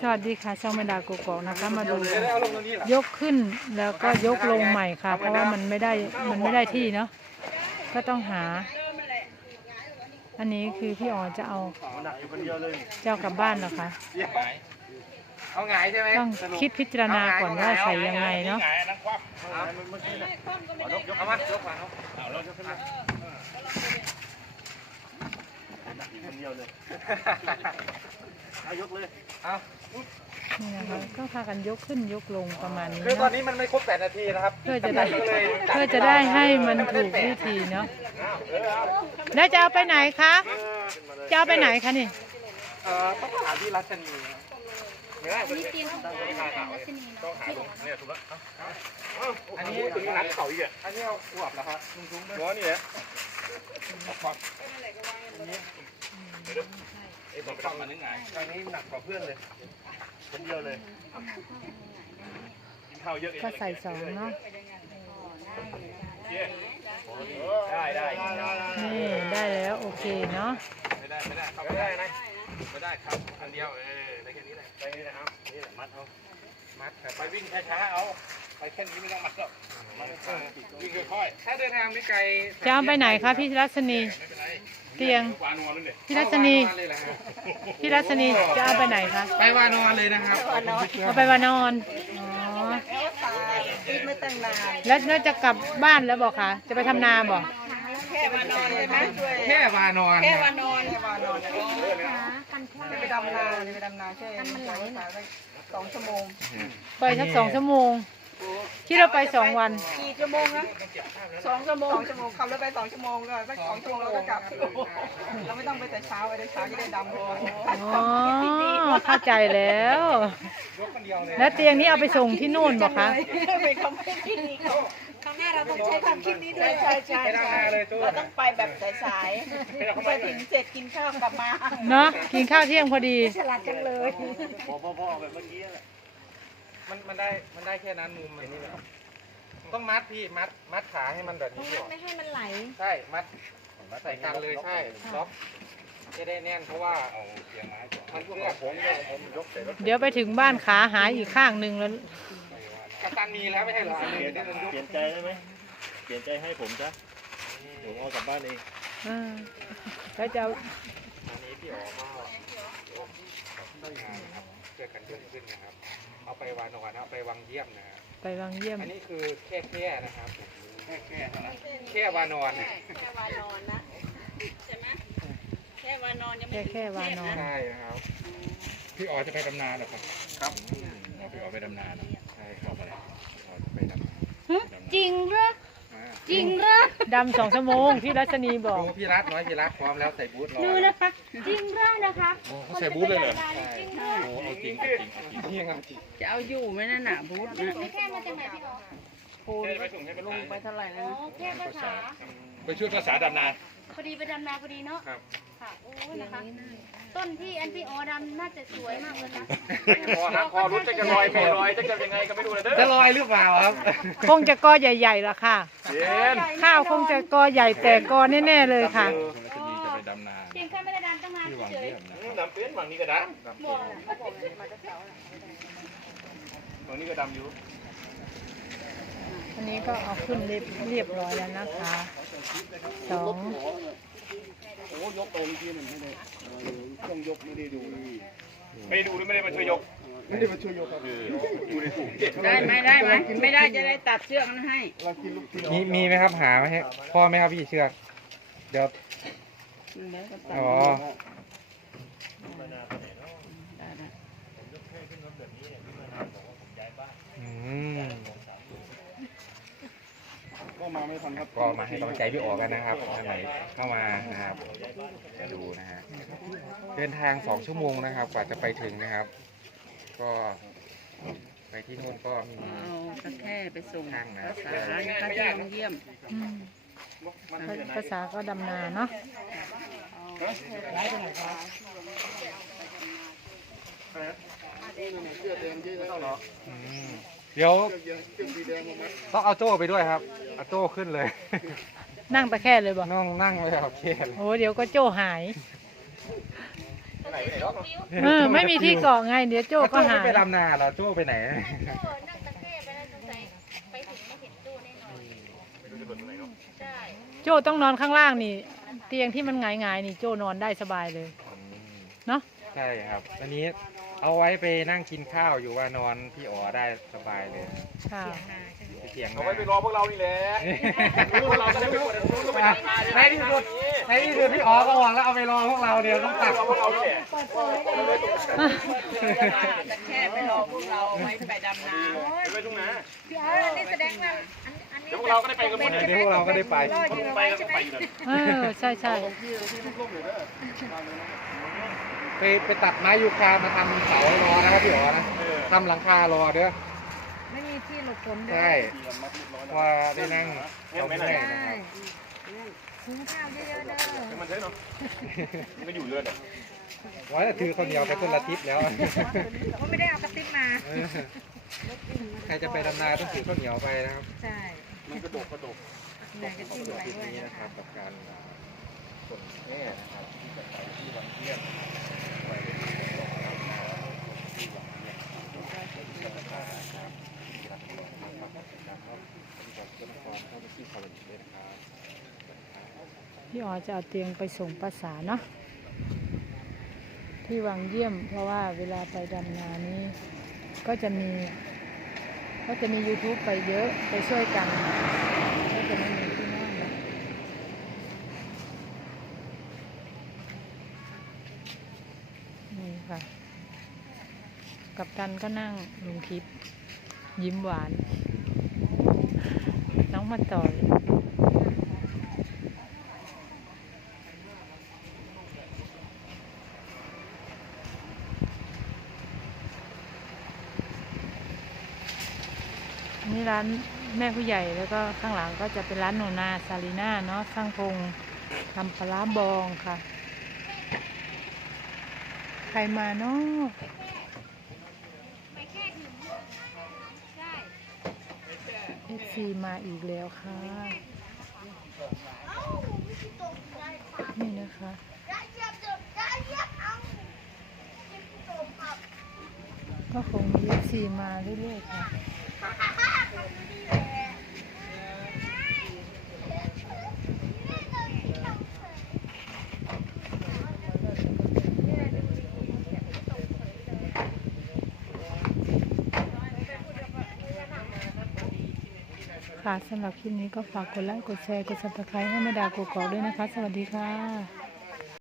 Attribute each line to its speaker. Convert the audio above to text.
Speaker 1: วัสดีค่ะช่องแม่ดากกอกนะคะมาดูยกขึ้นแล้วก็ยกลงใหม่ค่ะเพราะว่ามันไม่ได้ที่เนาะก็ต้องหาอันนี้คือพี่อ๋อจะเอาเจ้ากลับบ้านเหรอคะ
Speaker 2: เอาไงใช่ไหม
Speaker 1: ต้องคิดพิจารณาก่อนว่าใส่ยังไงเนาะ
Speaker 2: เอามายกมาเอายกขึ้นมาคนเดียวเลยเอายกเลยเอา
Speaker 1: นี่นะคะก็พากันยกขึ้นยกลงประมาณนี้
Speaker 2: คือตอนนี้มันไม่ครบ8 นาทีนะครับ
Speaker 1: เพื่อจะได้ให้มันถูกวิธีเนาะแล้วจะเอาไปไหนคะจะเอาไปไหนคะนี่
Speaker 2: ต้องหาที่รัชนีไม่ได้
Speaker 3: นี่เตียงของรัชนีต้องหาลงเนี่ยถูกแล้ว
Speaker 2: อันนี้ถึงหลังเขาอีกอ่ะอันนี้เอาขวบนะครับลุงๆล้อนี่แหละขวบไอ้ต้องมานึ่งไงอันนี้หนักกว่าเพื่อนเลยคนเดียวเลยกินข้าวเยอะ
Speaker 1: ก็ใส่2เนาะ
Speaker 2: ได้
Speaker 1: นี่ได้แล้วโอเคเนาะ
Speaker 2: ไม่ได้เข้าไม่ได้นะไม่ได้ครับอันเดียวได้แค่นี้แหละไปนี่นะครับนี่แหละมัดเอามัดไปวิ่งช้าๆเอาไปแค่นี้ไม่ต้องมัดหรอกวิ่งค่อยๆถ้าเดินทางไม่ไกล
Speaker 1: จะเอาไปไหนคะพี่รัชนีเตียงพี่รัชนีจะเอาไปไหนคะ
Speaker 2: ไปวานอนเลยนะครับ
Speaker 1: เอาไปวานอนอ๋อ
Speaker 3: ไม่ตั้งนาน
Speaker 1: แล้วจะกลับบ้านแล้วบอกคะจะไปทำนาบอก
Speaker 3: แค่วานอนเลยไหม
Speaker 2: แค่วานอน
Speaker 3: ไปดำนาใช่มันไหล2 ชั่วโมง
Speaker 1: ไปสัก2 ชั่วโมงคิดเราไป2 วัน
Speaker 3: กี่ชั่วโมงนะ2 ชั่วโมงขับรถไป2 ชั่วโมงก็ไป2 ชั่วโมงแล้วก็กลับเราไม่ต้องไปแต่เช้าจะได้ดำพอ
Speaker 1: อ๋อเข้าใจแล้วแล้วเตียงนี้เอาไปส่งที่นู่นบอกคะ
Speaker 3: ไปทำที่นี่เขาข้างหน้าเราต้องใช้ความคิดนี้ด้วยใช่เราต้องไปแบบสายๆไปถึงเสร็จกินข้าวกลับมา
Speaker 1: เนาะกินข้าวเที่ยงพอดี
Speaker 3: ฉลาดจังเลย
Speaker 2: พอแบบเมื่อกี้มันได้แค่นั้นมุมมันนี่ต้องมัดพี่มัดขาให้มันแบบนี้
Speaker 3: ไม่ให้มันไหล
Speaker 2: ใช่มัดใส่กันเลยใช่ล็อกจะได้แน่นเพราะว่ามันเพื่อผมยก
Speaker 1: เดี๋ยวไปถึงบ้านขาหายอีกข้างหนึ่งแล้ว
Speaker 2: กัปตันมีแล้วไม่ใช่หรอ
Speaker 4: เปลี่ยนใจได้ไหมเปลี่ยนใจให้ผมจ้ะผมเอากลับบ้านเอง
Speaker 1: แล้วจะ
Speaker 2: อันนี้พี่อ๋อก็เจอกันเยอะขึ้นนะครับเอาไปวานอนเอาไปวังเยี่ยมนะ
Speaker 1: ไปวังเยี่ยม
Speaker 2: อันนี้คือแค่นะครับแค่วานอน
Speaker 3: นะใช่ไหมแค่วานอนยังไม่
Speaker 1: แค่วานอน
Speaker 2: ใช่ครับพี่อ๋อจะไปดำนาเหรอครับครับพี่อ๋อไปดำนาใช่ครับไปดำ
Speaker 3: จริงเหรอ
Speaker 1: ดำ2 ชั่วโมงพี่รัชนีบอก
Speaker 2: พี่รัฐพร้อมแล้วใส่บูทรอ
Speaker 3: ดูนะคะจริงเหรอนะคะ
Speaker 2: ใส่บูทเลยเหรอโอ้เอาจริง
Speaker 3: จะเอาอยู่ไหมนั่นน่ะบูทนะแค่มาจากไหนพี่อ๋อโคนลงไปเท่าไหร่แล้วแค่ภาษา
Speaker 2: ไปช่วยภาษาดำนา
Speaker 3: พอดีไปดำนาพอดีเนาะค่ะโอ้นะคะต้นที่พี่อ๋อดำน่าจะสวยมากเลยนะ
Speaker 2: พอรู้จะลอยไม่ลอยจะยังไงก็ไม่รู้เลยจะลอยหรือเปล่าครับ
Speaker 1: คงจะกอใหญ่ๆล่ะค่ะข้าวคงจะกอใหญ่แต่กอแน่ๆเลยค่ะ
Speaker 2: จะไปดำนา
Speaker 3: เพียงแค่ไม่ได้ดำตั้งนานเฉย
Speaker 2: ดำเป็นบางนี้ก็ดำบางนี้ก็ดำอยู่
Speaker 1: อันนี้ก็เอาขึ้นเรียบร้อยแล้วนะคะ2
Speaker 4: โอ้ยกไปเมื่อกี้หนึ่งไม่ได้ต้องยกไม่ได้ดูหรือ
Speaker 2: ไม่ได้มาช่วยยก
Speaker 4: ไม่ได้มาช่วยยกครับดูในถุง
Speaker 3: ได้ไหมไม่ได้จะได้ตัดเชือกนั้นให้
Speaker 2: มีไหมครับหาไหมพ่อไหมครับพี่เชือกเดี๋ยวอ๋อ
Speaker 4: ก็มาไม่ทันครับ
Speaker 2: ก็มาให้กำลังใจพี่อ๋อกันนะครับท่านไหนเข้ามานะครับจะดูนะฮะเดินทาง2 ชั่วโมงนะครับกว่าจะไปถึงนะครับก็ไปที่นู่นก็มี
Speaker 3: แค่ไปส่ง
Speaker 2: ทางนะ
Speaker 3: การเยี่ยม
Speaker 1: ภาษาก็ดำนาเนาะ
Speaker 2: เดี๋ยวต้องเอาโจ้ไปด้วยครับเอาโจ้ขึ้นเลย
Speaker 1: นั่งตะแคร่เลยบ่
Speaker 2: นั่งเลยครับแค่
Speaker 1: โอ้เดี๋ยวก็โจ้หาย
Speaker 3: ภ
Speaker 2: ไหนไปไหนรอบ
Speaker 1: ไม่มีที่เกาะไงเดี๋ยวโจ้ก็หาย
Speaker 2: ไปดำนาเหรอโจ้ไปไหน
Speaker 1: โจ้ต้องนอนข้างล่างนี่ เตียงที่มันหงายๆนี่โจ้นอนได้สบายเลยเนาะ
Speaker 5: ใช่ครับ อันนี้เอาไว้ไปนั่งกินข้าวอยู่ว่านอนพี่อ๋อได้สบายเลย
Speaker 1: ค่ะ
Speaker 5: ไปเถียง
Speaker 2: เอาไว้ไปรอพวกเรานี่แหละพวกเราจะได้ไปกดไป
Speaker 5: ในที่สุดพี่อ๋อก็หวังแล้วเอาไปรอพวกเราเดี๋ยวต้องตัด
Speaker 2: พวกเรานี่แหละ
Speaker 3: แต่แค่ไปรอพวกเราไว้ไปดำน้ำ
Speaker 2: ไปทุ่งนา
Speaker 6: พี่อ๋อนี่แสดงว่าอันนี้
Speaker 2: เดี๋ยวพวกเราก็ได้ไปกันหมด
Speaker 5: เดี๋ยวพวกเราก็ได้ไป
Speaker 2: ไปกันก็ไปอยู่เลย
Speaker 1: ใช่ใช่
Speaker 5: ไปตัดไม้ยูคามาทำเสารอนะครับพี่อ๋อนะทำหลังคารอเด้อ
Speaker 6: ไม่มีที่หลบฝนด้วย
Speaker 5: ใช่ว่าได้นั่งเอาไม่ได้นะค
Speaker 6: ใช่
Speaker 5: รับ
Speaker 6: ซื้อข้าวเยอะๆเด้อ
Speaker 2: มันใช่เนาะมันก็อยู่เรื่อยเลย
Speaker 5: ว่าแต่ถือคนเดียวไปคนละทิศแล้ว
Speaker 6: ก็ไม่ได้เอากระติบมา
Speaker 5: ใครจะไปดำนาต้องถือข้าวเหนียวไปนะครับ
Speaker 6: ใช่
Speaker 2: มันกระโดด
Speaker 6: ไหนกระติบไว้
Speaker 5: ทิศ
Speaker 6: ด้วย
Speaker 5: นี้
Speaker 6: นะ
Speaker 5: นะครั
Speaker 6: คะ
Speaker 5: บกับการส่งแม่นะครับที่จะไปที่วังเยี่ยมไปที่วังเยี่ยมที่วังเยี่ยมนะครับที่รับผิดชอบนะครับนะครับที่จังหวัดสกลนครเข้าไปที่เขาเลยนะครับ
Speaker 1: พี่อ๋อจะเอาเตียงไปส่งภาษาเนาะที่วังเยี่ยม เพราะว่าเวลาไปดำนานี้ก็จะมี YouTube ไปเยอะไปช่วยกันก็จะไม่มีที่นั่งนะนี่ค่ะ กัปตันก็นั่งลงคลิปยิ้มหวาน น้องมาต่อย นี่ร้านแม่ผู้ใหญ่แล้วก็ข้างหลังก็จะเป็นร้านโนนาซาลีน่าเนาะสร้างพงทำปลาร้าบองค่ะ ใครมาเนาะFC มาอีกแล้วค่ะ นี่นะคะ ก็คงมี FC มาเรื่อยๆค่ะ ค่ะสำหรับคลิปนี้ก็ฝากกดไลค์กดแชร์กด Subscribe ให้แม่ดากกอกๆด้วยนะคะ สวัสดีค่ะ